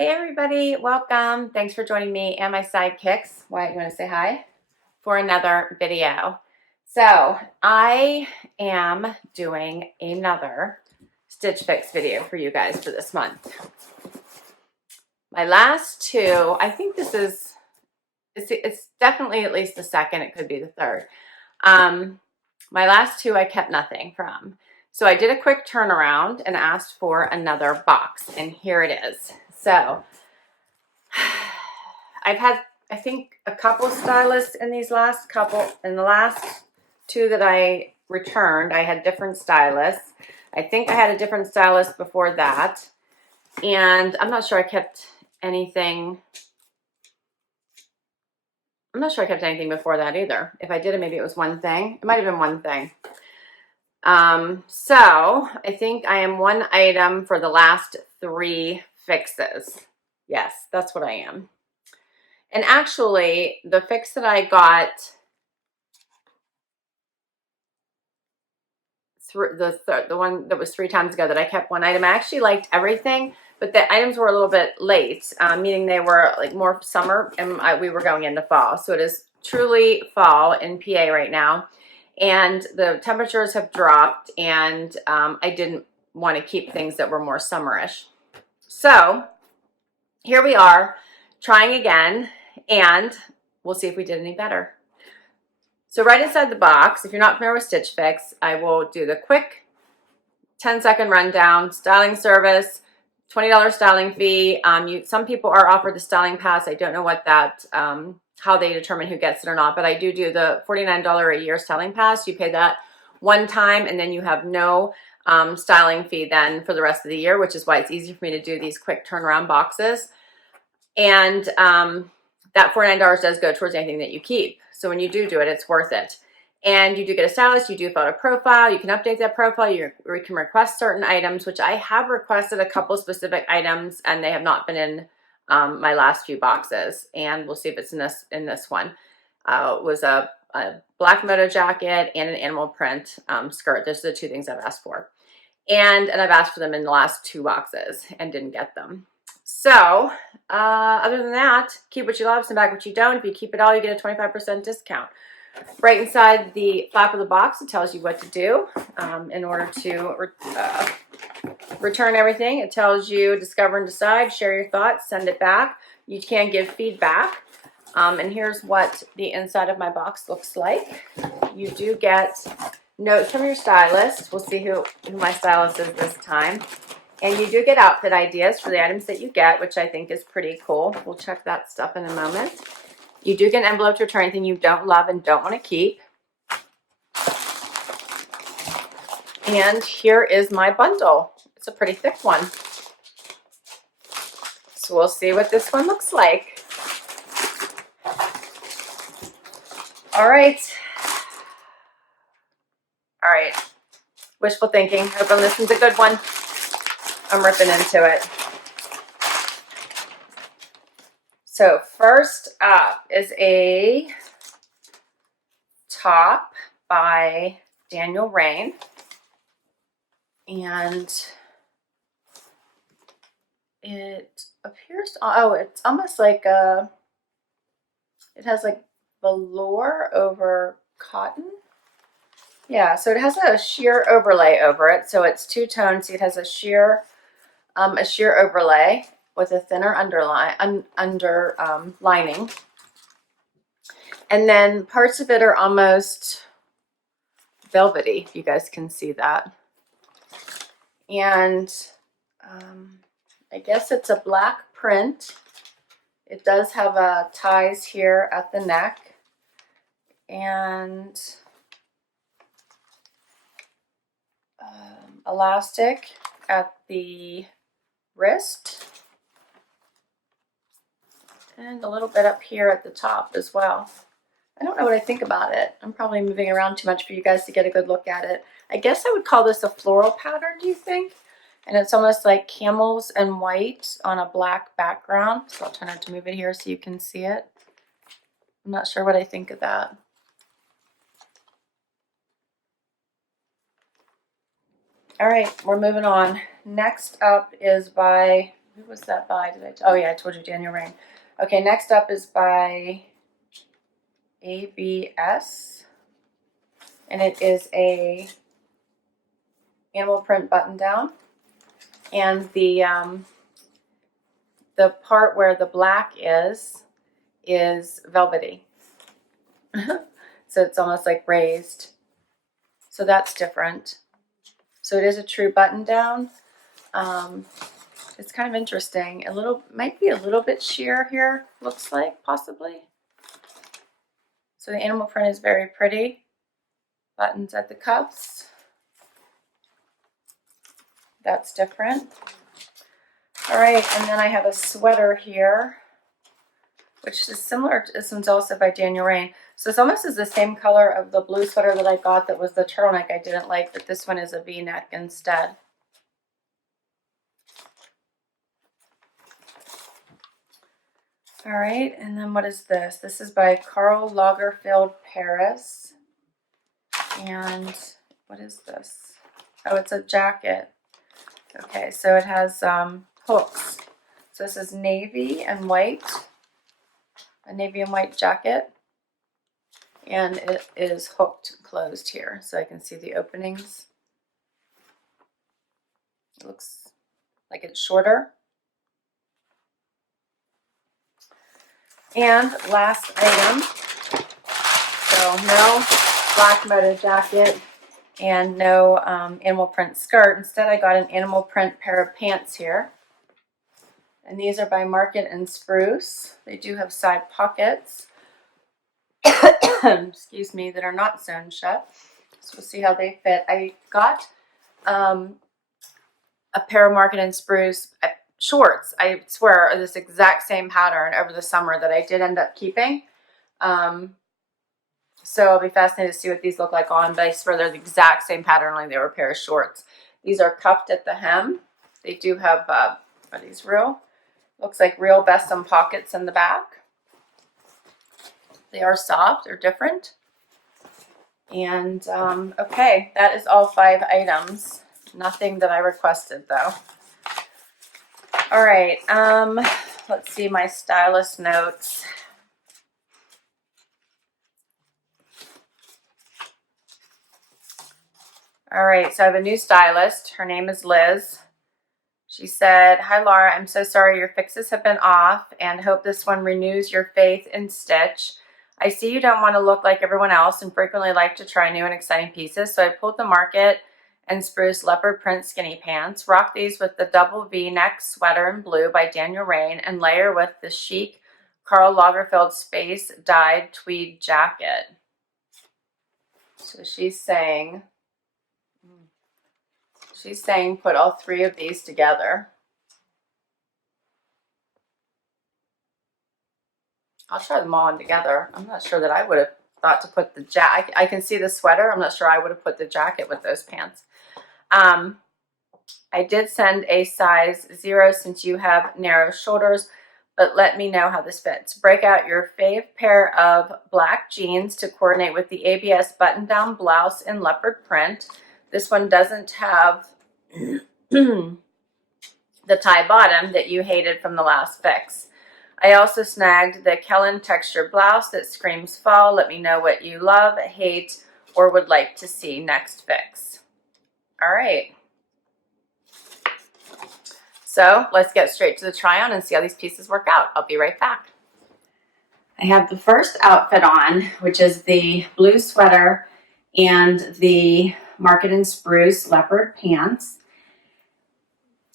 Hey everybody, welcome. Thanks for joining me and my sidekicks. Wyatt, you want to say hi? For another video. So I am doing another Stitch Fix video for you guys for this month. My last two, I think this is, it's definitely at least the second, it could be the third. My last two I kept nothing from. So I did a quick turnaround and asked for another box, and here it is. So I've had, I think, a couple of stylists in these last couple, in the last two that I returned, I had different stylists. I think I had a different stylist before that. And I'm not sure I kept anything. I'm not sure I kept anything before that either. If I did it, maybe it was one thing. It might have been one thing. So I think I am one item for the last three fixes. Yes, that's what I am. And actually, the fix that I got through the one that was 3 times ago that I kept one item, I actually liked everything, but the items were a little bit late, meaning they were like more summer, and we were going into fall. So it is truly fall in PA right now, and the temperatures have dropped, and I didn't want to keep things that were more summerish. So here we are trying again, and we'll see if we did any better. So right inside the box, if you're not familiar with Stitch Fix, I will do the quick 10-second rundown. Styling service, $20 styling fee. Some people are offered the styling pass. I don't know what that, how they determine who gets it or not, but I do the $49 a year styling pass. You pay that one time, and then you have no styling fee then for the rest of the year, which is why it's easy for me to do these quick turnaround boxes. And that $49 does go towards anything that you keep. So when you do it, it's worth it. And you do get a stylist, you do fill out a profile, you can update that profile, you can request certain items, which I have requested a couple specific items, and they have not been in my last few boxes. And we'll see if it's in this one. It was a black moto jacket and an animal print skirt. Those are the two things I've asked for. And I've asked for them in the last 2 boxes and didn't get them. So other than that, keep what you love, send back what you don't. If you keep it all, you get a 25% discount. Right inside the flap of the box, it tells you what to do in order to return everything. It tells you discover and decide, share your thoughts, send it back. You can give feedback. And here's what the inside of my box looks like. You do get notes from your stylist. We'll see who my stylist is this time. And you do get outfit ideas for the items that you get, which I think is pretty cool. We'll check that stuff in a moment. You do get an envelope to return anything you don't love and don't want to keep. And here is my bundle. It's a pretty thick one. So we'll see what this one looks like. All right. All right. Wishful thinking. Hoping this one's a good one. I'm ripping into it. So first up is a top by Rainn. And it appears, oh, it's almost like it has like velour over cotton. Yeah, so it has a sheer overlay over it. So it's 2-tone. See, it has a sheer overlay with a thinner lining. And then parts of it are almost velvety, if you guys can see that. And I guess it's a black print. It does have ties here at the neck. And elastic at the wrist, and a little bit up here at the top as well. I don't know what I think about it. I'm probably moving around too much for you guys to get a good look at it. I guess I would call this a floral pattern, do you think? And it's almost like camels and white on a black background. So I'll try not to move it here so you can see it. I'm not sure what I think of that. All right, we're moving on. Next up is by Who was that by? Oh yeah, I told you, Daniel Rainn. Okay, next up is by ABS, and it is a animal print button down, and the part where the black is velvety. So it's almost like raised. So that's different. So it is a true button down. It's kind of interesting. Might be a little bit sheer here, looks like, possibly. So the animal print is very pretty. Buttons at the cuffs. That's different. All right, and then I have a sweater here, which is similar. This one's also by Daniel Rainn. So it's almost the same color of the blue sweater that I got that was the turtleneck I didn't like, but this one is a V-neck instead. All right, and then what is this? This is by Karl Lagerfeld Paris. And what is this? Oh, it's a jacket. Okay, so it has hooks. So this is navy and white, a navy and white jacket, and it is hooked closed here, so I can see the openings. It looks like it's shorter. And last item, so no black moto jacket and no animal print skirt. Instead, I got an animal print pair of pants here. And these are by Market and Spruce. They do have side pockets, excuse me, that are not sewn shut. So we'll see how they fit. I got a pair of Market and Spruce shorts, I swear, are this exact same pattern over the summer that I did end up keeping. So I'll be fascinated to see what these look like on, but I swear they're the exact same pattern, only they were a pair of shorts. These are cuffed at the hem. They do have, are these real? Looks like real Besson pockets in the back. They are soft, they're different. And okay, that is all 5 items. Nothing that I requested though. All right, let's see my stylist notes. All right, so I have a new stylist. Her name is Liz. She said, "Hi Laura, I'm so sorry your fixes have been off and hope this one renews your faith in stitch. I see you don't want to look like everyone else and frequently like to try new and exciting pieces, so I pulled the Market and Spruce leopard print skinny pants. Rock these with the double V-neck sweater in blue by Daniel Rainn and layer with the chic Karl Lagerfeld space dyed tweed jacket." So she's saying put all 3 of these together. I'll try them all on together. I'm not sure that I would have thought to put the jacket. I can see the sweater. I'm not sure I would have put the jacket with those pants. I did send a size 0 since you have narrow shoulders, but let me know how this fits. Break out your fave pair of black jeans to coordinate with the ABS button-down blouse in leopard print. This one doesn't have the tie bottom that you hated from the last fix. I also snagged the Kelen texture blouse that screams fall. Let me know what you love, hate, or would like to see next fix. All right. So let's get straight to the try on and see how these pieces work out. I'll be right back. I have the first outfit on, which is the blue sweater and the Market and Spruce leopard pants.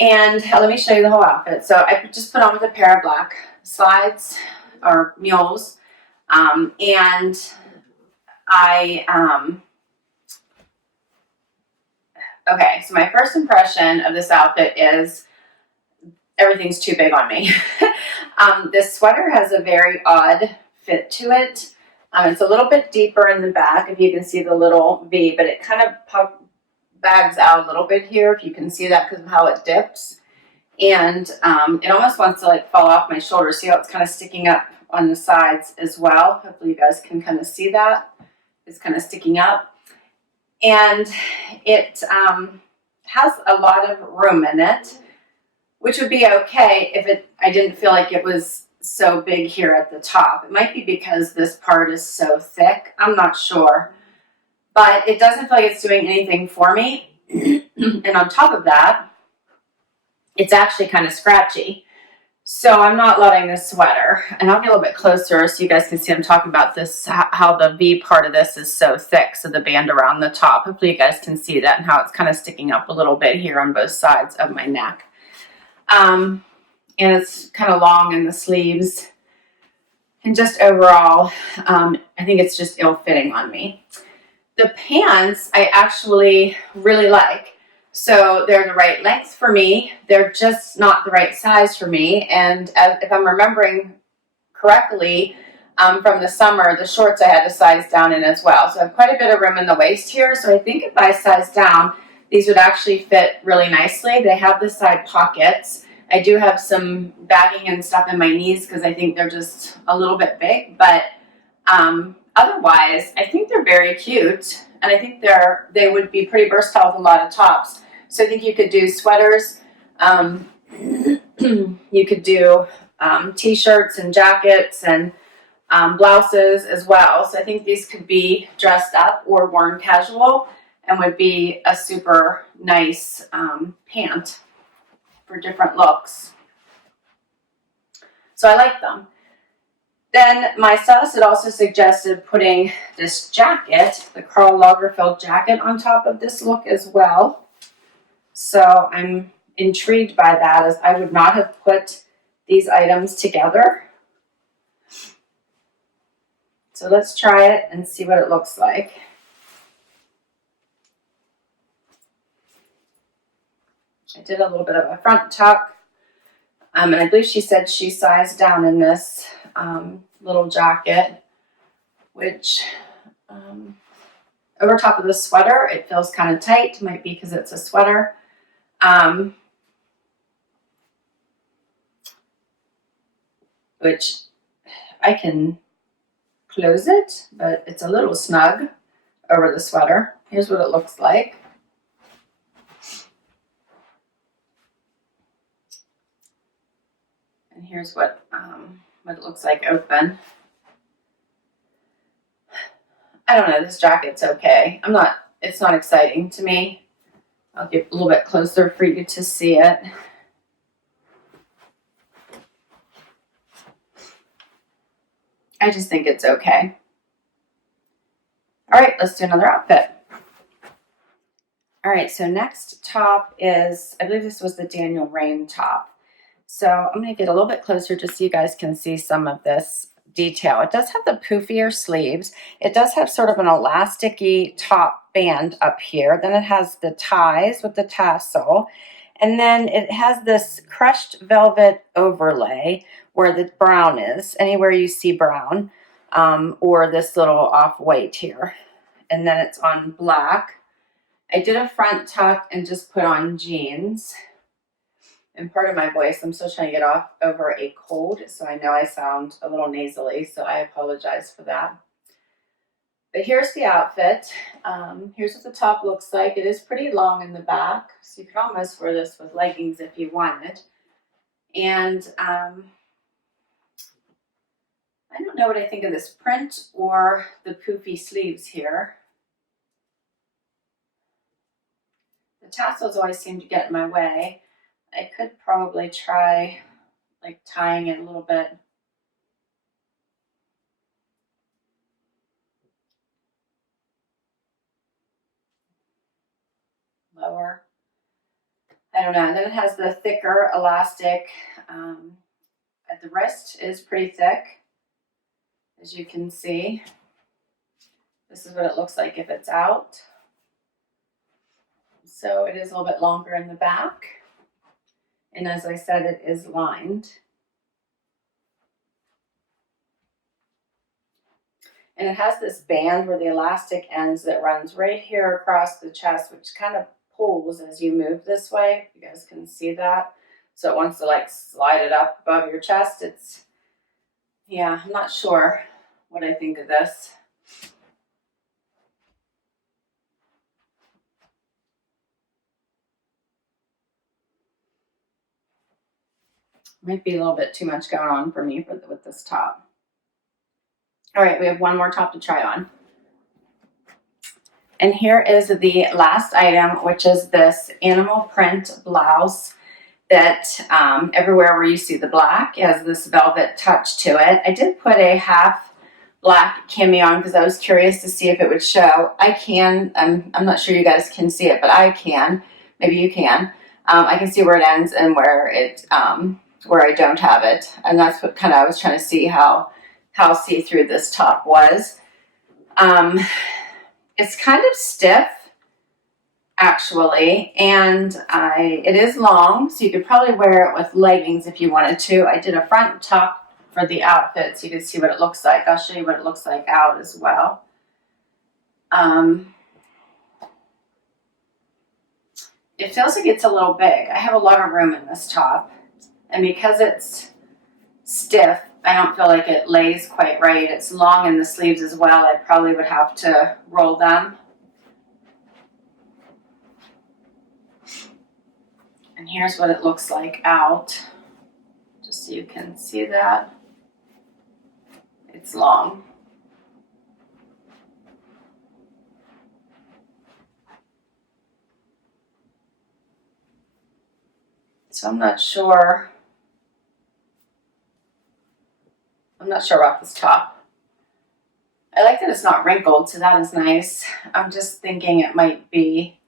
And let me show you the whole outfit. So I just put on with a pair of black slides or mules. And okay, so my first impression of this outfit is everything's too big on me. This sweater has a very odd fit to it. It's a little bit deeper in the back, if you can see the little V, but it kind of bags out a little bit here, if you can see that because of how it dips. And it almost wants to like fall off my shoulder. See how it's kind of sticking up on the sides as well? Hopefully you guys can kind of see that. It's kind of sticking up. And it has a lot of room in it. which would be okay if I didn't feel like it was so big here at the top. It might be because this part is so thick. I'm not sure. But it doesn't feel like it's doing anything for me. And on top of that, it's actually kind of scratchy. So I'm not loving this sweater. And I'll get a little bit closer so you guys can see I'm talking about this, how the V part of this is so thick. So the band around the top, hopefully you guys can see that and how it's kind of sticking up a little bit here on both sides of my neck. And it's kind of long in the sleeves. And just overall, I think it's just ill-fitting on me. The pants I actually really like. So they're the right length for me. They're just not the right size for me. And if I'm remembering correctly, from the summer, the shorts I had to size down in as well. So I have quite a bit of room in the waist here. So I think if I size down, these would actually fit really nicely. They have the side pockets. I do have some bagging and stuff in my knees because I think they're just a little bit big. But otherwise, I think they're very cute. And I think they would be pretty versatile with a lot of tops. So I think you could do sweaters. You could do t-shirts and jackets and blouses as well. So I think these could be dressed up or worn casual and would be a super nice pant for different looks. So I like them. Then my stylist had also suggested putting this jacket, the Karl Lagerfeld jacket, on top of this look as well. So I'm intrigued by that, as I would not have put these items together. So let's try it and see what it looks like. I did a little bit of a front tuck. And I believe she said she sized down in this little jacket, which over top of the sweater, it feels kind of tight. Might be because it's a sweater. Which I can close it, but it's a little snug over the sweater. Here's what it looks like. And here's what it looks like open. I don't know, this jacket's okay. It's not exciting to me. I'll get a little bit closer for you to see it. I just think it's okay. All right, let's do another outfit. All right, so next top is, I believe this was the Daniel Rainn top. So I'm going to get a little bit closer just so you guys can see some of this detail. It does have the poofier sleeves. It does have sort of an elasticy top band up here. Then it has the ties with the tassel. And then it has this crushed velvet overlay where the brown is, anywhere you see brown, or this little off-white here. And then it's on black. I did a front tuck and just put on jeans. And part of my voice, I'm still trying to get over a cold, so I know I sound a little nasally, so I apologize for that. But here's the outfit. Here's what the top looks like. It is pretty long in the back, so you could almost wear this with leggings if you wanted. And I don't know what I think of this print or the poofy sleeves here. The tassels always seem to get in my way. I could probably try like tying it a little bit. Lower. I don't know. And then it has the thicker elastic at the wrist. Is pretty thick, as you can see. This is what it looks like if it's out. So it is a little bit longer in the back. And as I said, it is lined. And it has this band where the elastic ends that runs right here across the chest, which kind of pulls as you move this way. You guys can see that. So it wants to like slide it up above your chest. Yeah, I'm not sure what I think of this. Might be a little bit too much going on for me with this top. All right, we have one more top to try on. And here is the last item, which is this animal print blouse that everywhere where you see the black has this velvet touch to it. I did put a half black cami on because I was curious to see if it would show. I can, I'm not sure you guys can see it, but I can. Maybe you can. I can see where it ends and where it, where I don't have it. And that's what kind of I was trying to see how see-through this top was. It's kind of stiff, actually, and it is long, so you could probably wear it with leggings if you wanted to. I did a front top for the outfit so you can see what it looks like. I'll show you what it looks like out as well. It feels like it's a little big. I have a lot of room in this top, and because it's stiff, I don't feel like it lays quite right. It's long in the sleeves as well. I probably would have to roll them. And here's what it looks like out, just so you can see that. It's long. So I'm not sure about this top. I like that it's not wrinkled, so that is nice. I'm just thinking it might be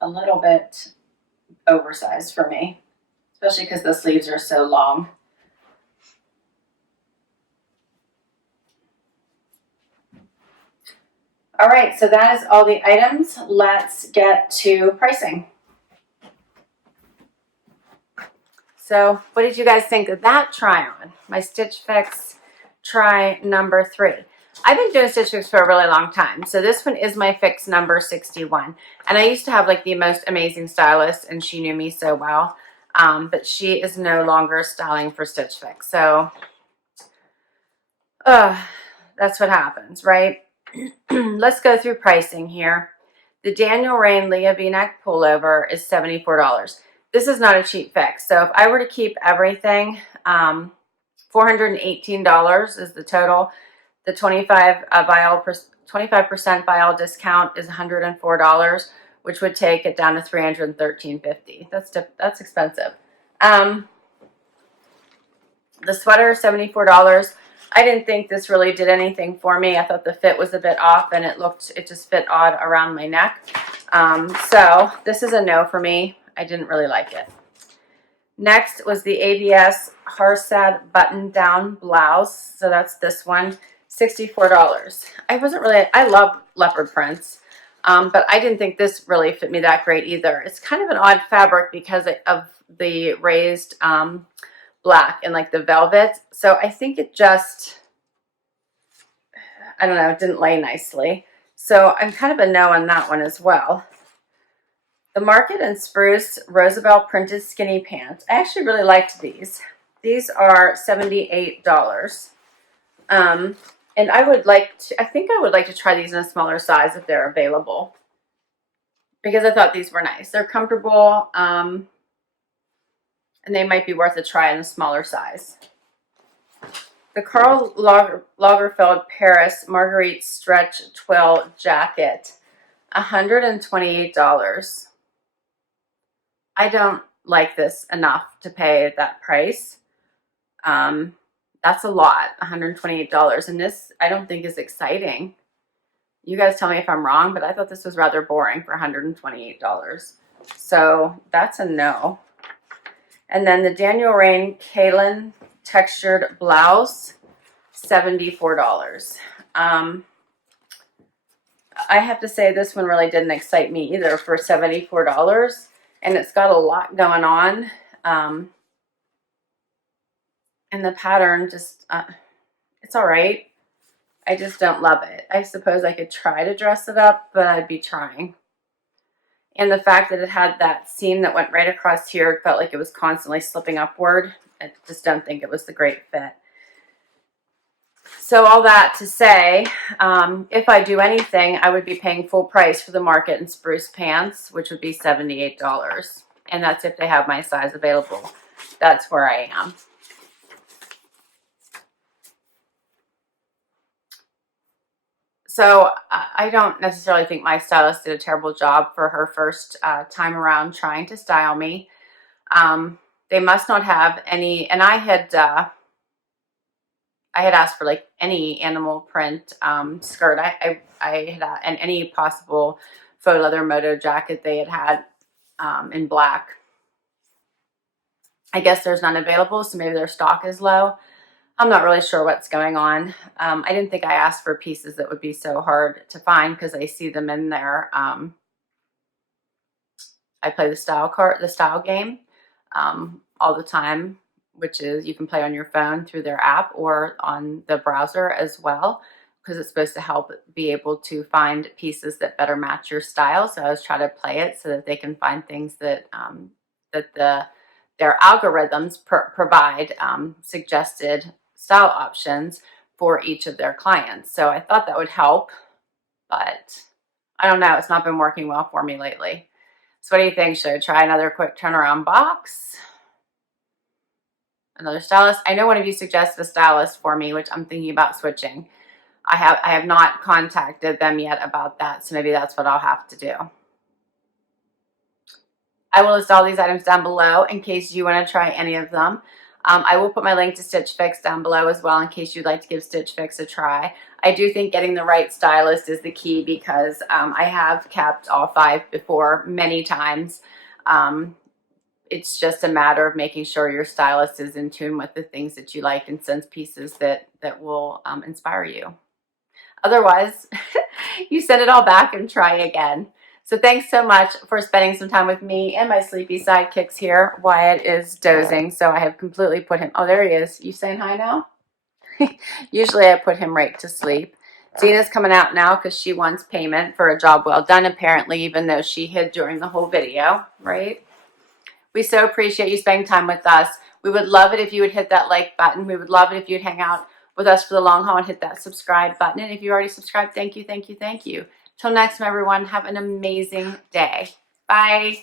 a little bit oversized for me, especially because the sleeves are so long. All right, so that is all the items. Let's get to pricing. So what did you guys think of that try on? My Stitch Fix try number 3. I've been doing Stitch Fix for a really long time. So this one is my fix number 61. And I used to have like the most amazing stylist, and she knew me so well. But she is no longer styling for Stitch Fix. So that's what happens, right? Let's go through pricing here. The Daniel Rainn Leah V-neck pullover is $74. This is not a cheap fix. So if I were to keep everything, $418 is the total. The 25% buy all discount is $104, which would take it down to $313.50. That's expensive. The sweater is $74. I didn't think this really did anything for me. I thought the fit was a bit off, and it just fit odd around my neck. So this is a no for me. I didn't really like it. Next was the ABS Harsad button-down blouse. So that's this one, $64. I love leopard prints, but I didn't think this really fit me that great either. It's kind of an odd fabric because of the raised black and like the velvet. So I think it just, I don't know, it didn't lay nicely. So I'm kind of a no on that one as well. The Market and Spruce Rosabel printed skinny pants. I actually really liked these. These are $78. And I think I would like to try these in a smaller size if they're available, because I thought these were nice. They're comfortable, and they might be worth a try in a smaller size. The Karl Lagerfeld Paris Marguerite Stretch Twill Jacket, $128. I don't like this enough to pay that price. That's a lot, $128. And this, I don't think is exciting. You guys tell me if I'm wrong, but I thought this was rather boring for $128. So that's a no. And then the Daniel Rainn Kelen textured blouse, $74. I have to say this one really didn't excite me either for $74. And it's got a lot going on. And the pattern just, it's all right. I just don't love it. I suppose I could try to dress it up, but I'd be trying. And the fact that it had that seam that went right across here, it felt like it was constantly slipping upward. I just don't think it was the great fit. So all that to say, if I do anything, I would be paying full price for the Market and Spruce pants, which would be $78. and that's if they have my size available. That's where I am. So I don't necessarily think my stylist did a terrible job for her first time around trying to style me. They must not have any, and I had asked for like any animal print skirt. I had and any possible faux leather moto jacket they had in black. I guess there's none available, so maybe their stock is low. I'm not really sure what's going on. I didn't think I asked for pieces that would be so hard to find because I see them in there. I play the style game all the time, which is you can play on your phone through their app or on the browser as well, because it's supposed to help be able to find pieces that better match your style. So I was trying to play it so that they can find things that their algorithms provide suggested style options for each of their clients. So I thought that would help, but I don't know. It's not been working well for me lately. So what do you think? Should I try another quick turnaround box? Another stylist? I know one of you suggested a stylist for me, which I'm thinking about switching. I have not contacted them yet about that, so maybe that's what I'll have to do. I will list all these items down below in case you want to try any of them. I will put my link to Stitch Fix down below as well in case you'd like to give Stitch Fix a try. I do think getting the right stylist is the key because I have kept all 5 before many times. It's just a matter of making sure your stylist is in tune with the things that you like and sends pieces that will inspire you. Otherwise, you send it all back and try again. So thanks so much for spending some time with me and my sleepy sidekicks here. Wyatt is dozing, so I have completely put him... Oh, there he is. You saying hi now? Usually I put him right to sleep. Zena's coming out now because she wants payment for a job well done, apparently, even though she hid during the whole video, right? We so appreciate you spending time with us. We would love it if you would hit that like button. We would love it if you'd hang out with us for the long haul and hit that subscribe button. And if you already subscribed, thank you, thank you, thank you. Till next time, everyone, have an amazing day. Bye.